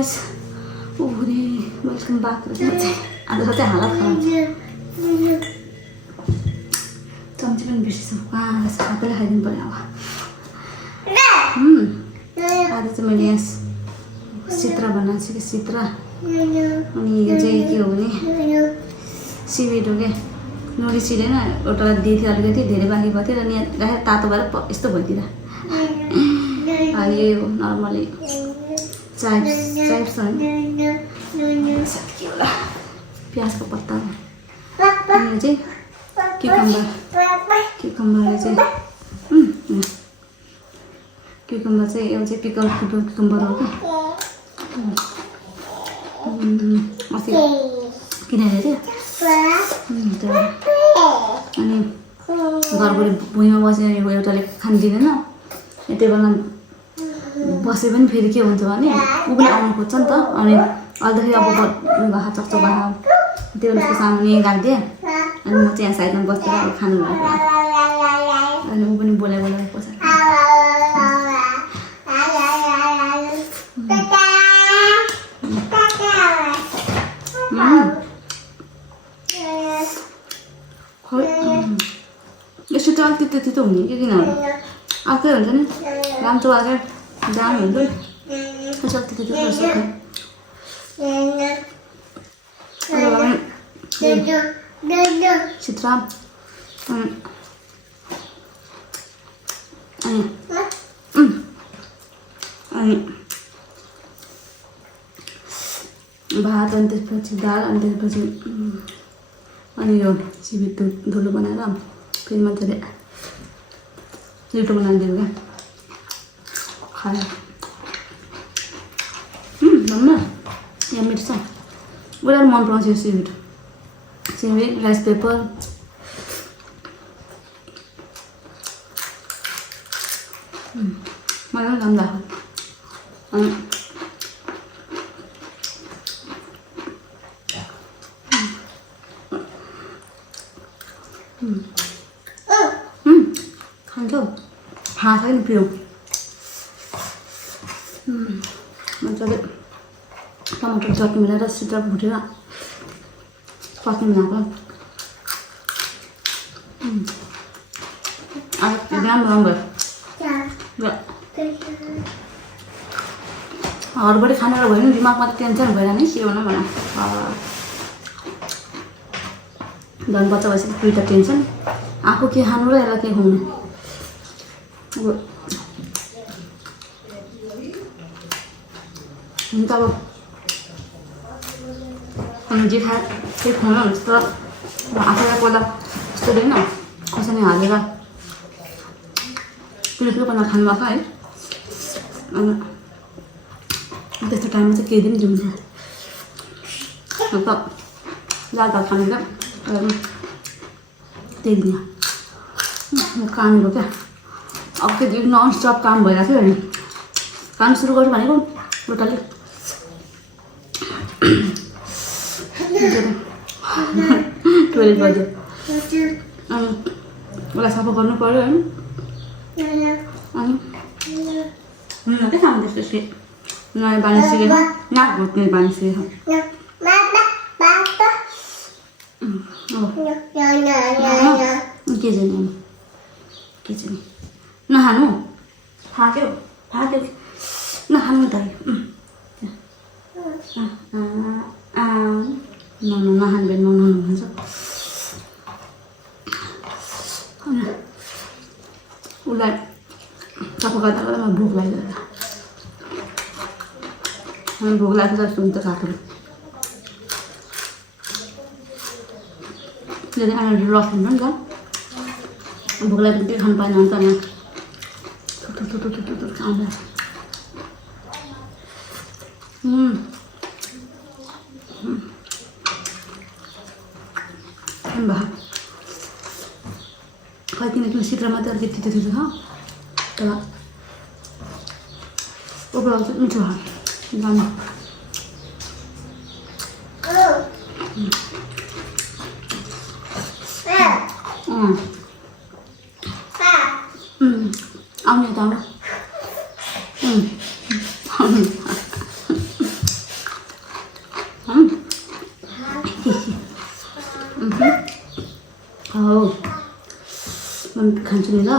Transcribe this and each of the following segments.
guys. Welcome back. आज सबै हालत खराब छ चम्ची पनि बेसी छ सबैलाई खाइदिनु पर्यो अब आज चाहिँ मैले यहाँ चित्र बनाएको छु कि चित्र अनि यो चाहिँ के हो भने सिमेन्ट हो क्या नोडी सिलेन एउटालाई दिएको थियो अलिकति धेरै बाँकी भएको थियो र यहाँ राखेर तातो भएर यस्तो भइदिएर अनि यो नर्मली चाइप्स के होला प्याजको पत्ता अनि यो चाहिँ क्युकम्बर चाहिँ क्युकम्बर चाहिँ यो चाहिँ पिकल क्युकम्बर हो अस्ति किनेर थियो अनि घरबाट भुइँमा बसेर एउटाले खानु दिँदैन यो टेबलमा बसे पनि फेरि के हुन्छ भने ऊ पनि आउनु खोज्छ नि त अनि अल्दाखेरि अब भात चक्चो भात टेबलको सामुने राखिदिएँ अनि म चाहिँ यहाँ साइडमा बसेर अब खानु भएको अनि ऊ पनि बोलाइ पसेर यसो चाहिँ अलिक त्यस्तो हुने कि किनभने आफै हुन्छ नि राम्चो आएर दाम हुन्छ यसो अलिक त्यस्तो चित्र अनि भात अनि त्यसपछि दाल अनि त्यसपछि अनि यो सिबी धुलो बनाएर फेरि मजाले लिटो बनाइदिएको क्या खाएर भन्न यहाँ मिठो छ उसलाई मन पराउँछ यो सिबी राइस पेपर मलाई पनि राम्रो अनि खान्छौ हात पनि पिउ मजाले टमाटर चटनी मिलाएर सिद्रा भुटेर चटनी बनाएको आज राम्रो भयो हरबडी खानेर भयो नि दिमागमा त टेन्सन भएर नि के भनौँ भन झन् बच्चा भएपछि दुईवटा टेन्सन आफू के खानु र यसलाई के खुवाउनु हुन्छ अब अनि जे खाए त्यही खुवाउनु हुन्छ तर आफूलाई पहिला यस्तो होइन कसैले हालेर पिलो बनाएर खानुभएको है अनि त्यस्तो टाइममा चाहिँ केही पनि दिन्छ त दाल भात खाने क्या त्यही दिन कामको क्या अब त्यो नन स्टप काम भइरहेको थियो अनि काम सुरु गर्छु भनेको टोटल्ली टोइलेट बज्यो अनि उसलाई सफा गर्नु पऱ्यो होइन अनि के खानु त्यसपछि नयाँ बानी सिकेको नाक घोट्ने बानी सिकेको के चाहिँ नखानु थाक्यो नखानु त नखानु बेन नखानु भन्छ उसलाई सफा गर्दा गर्दा मलाई भोक लाग्यो अनि भोक लाग्छ जस्तो हुन्छ साथीहरू त्यसले आएर रस हुन्छ नि त भोक लाग्यो त्यो खानु पाएन भने त थुथु आउँदा खै किनकि चित्रमा त अलिकति त्यति छ तर ओभरअल चाहिँ मिठो राम्रो आउने त खान्छु नि ल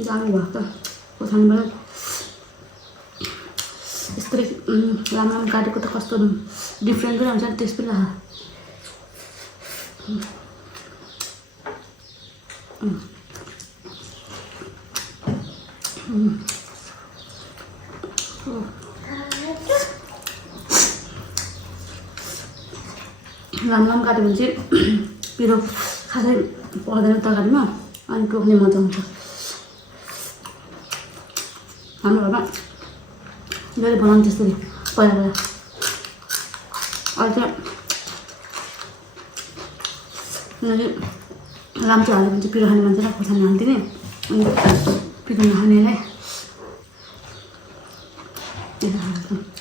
जानुभएको त खोर्सानीबाट यस्तै लामो लामो काटेको त कस्तो डिफ्रेन्ट पनि हुन्छ नि त्यस पनि लामो लामो काट्यो भने चाहिँ पिरो खासै पर्दैन तरकारीमा अनि टोक्ने मजा आउँछ हाम्रो घरमा जहिले बनाउनु त्यसरी पहिला पहिला अहिले चाहिँ किनकि लाम्चो हाल्यो भने चाहिँ पिरो खाने मान्छेलाई खोर्सानी हालिदिने अनि पिरो नखानेलाई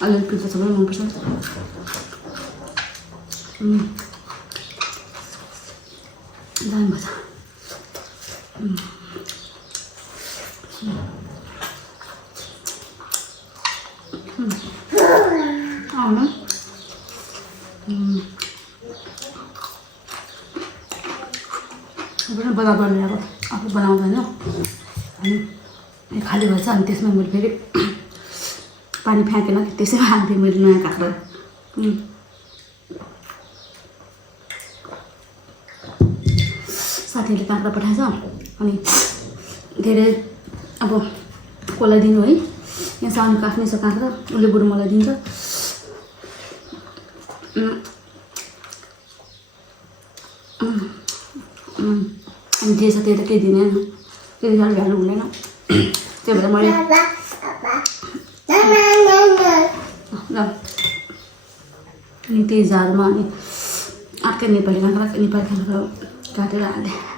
अलिअलि पिरो त सबैलाई मनपर्छ दामी भएछ बजार गर्ने अब आफू बनाउँदैन अनि खाली भएछ अनि त्यसमा मैले फेरि पानी फ्याँकेन त्यसैमा हाल्थेँ मैले नयाँ काँक्रा साथीहरूले काँक्रा पठाएछ अनि धेरै अब कसलाई दिनु है यहाँ साउनीको आफ्नै छ काँक्रा उसले बरु मलाई दिन्छ अनि जे छ त्यही त केही दिँदैन त्यति साह्रो भ्यालु हुँदैन त्यही भएर मैले अनि त्यही झारमा अनि अर्कै नेपाली काँक्रा काटेर हालेँ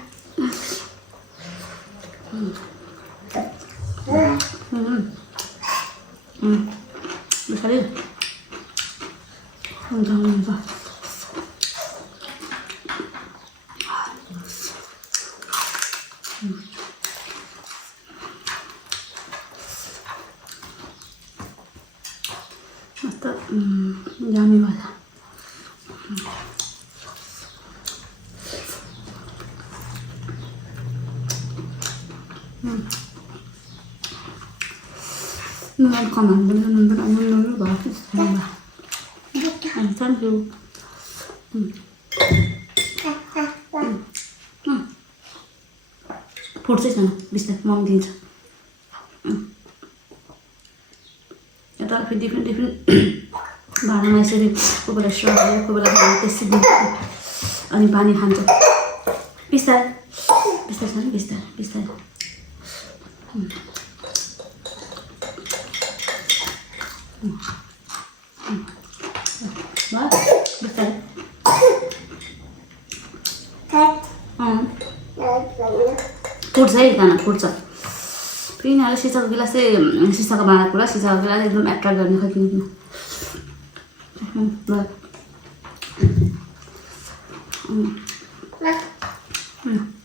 हुन्छ हुन्छ मस्त जामी भएछ नुन कम हाल्नु नुन भएको थ्याङ्क यू फुट्छ छैन बिस्तारै मम दिन्छ यता फेरि डिफ्रेन्ट भाँडामा यसरी कोही बेला सर्भ कोही बेला त्यसरी दिन्छ अनि पानी खान्छ बिस्तारै छ नि बिस्तारै बिस्तारै फुट्छ है खाना फुट्छ फेरि यिनीहरूले सिसाको गिलास चाहिँ सिसाको भाँडा कुरा सिसाको गिलास एकदम एट्र्याक्ट गर्ने खालको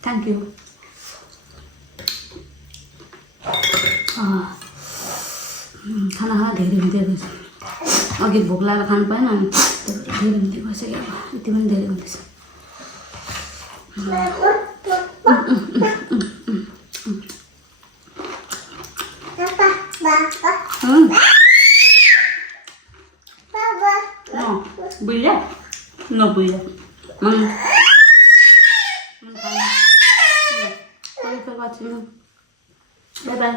थ्याङ्क यू खाना धेरै हुँदै गएछ अघि भोक लागेर खानु पाएन अनि धेरै हुँदै गइसक्यो यति पनि धेरै हुँदैछ बुझ्यो नबुझ्यो बाई बाई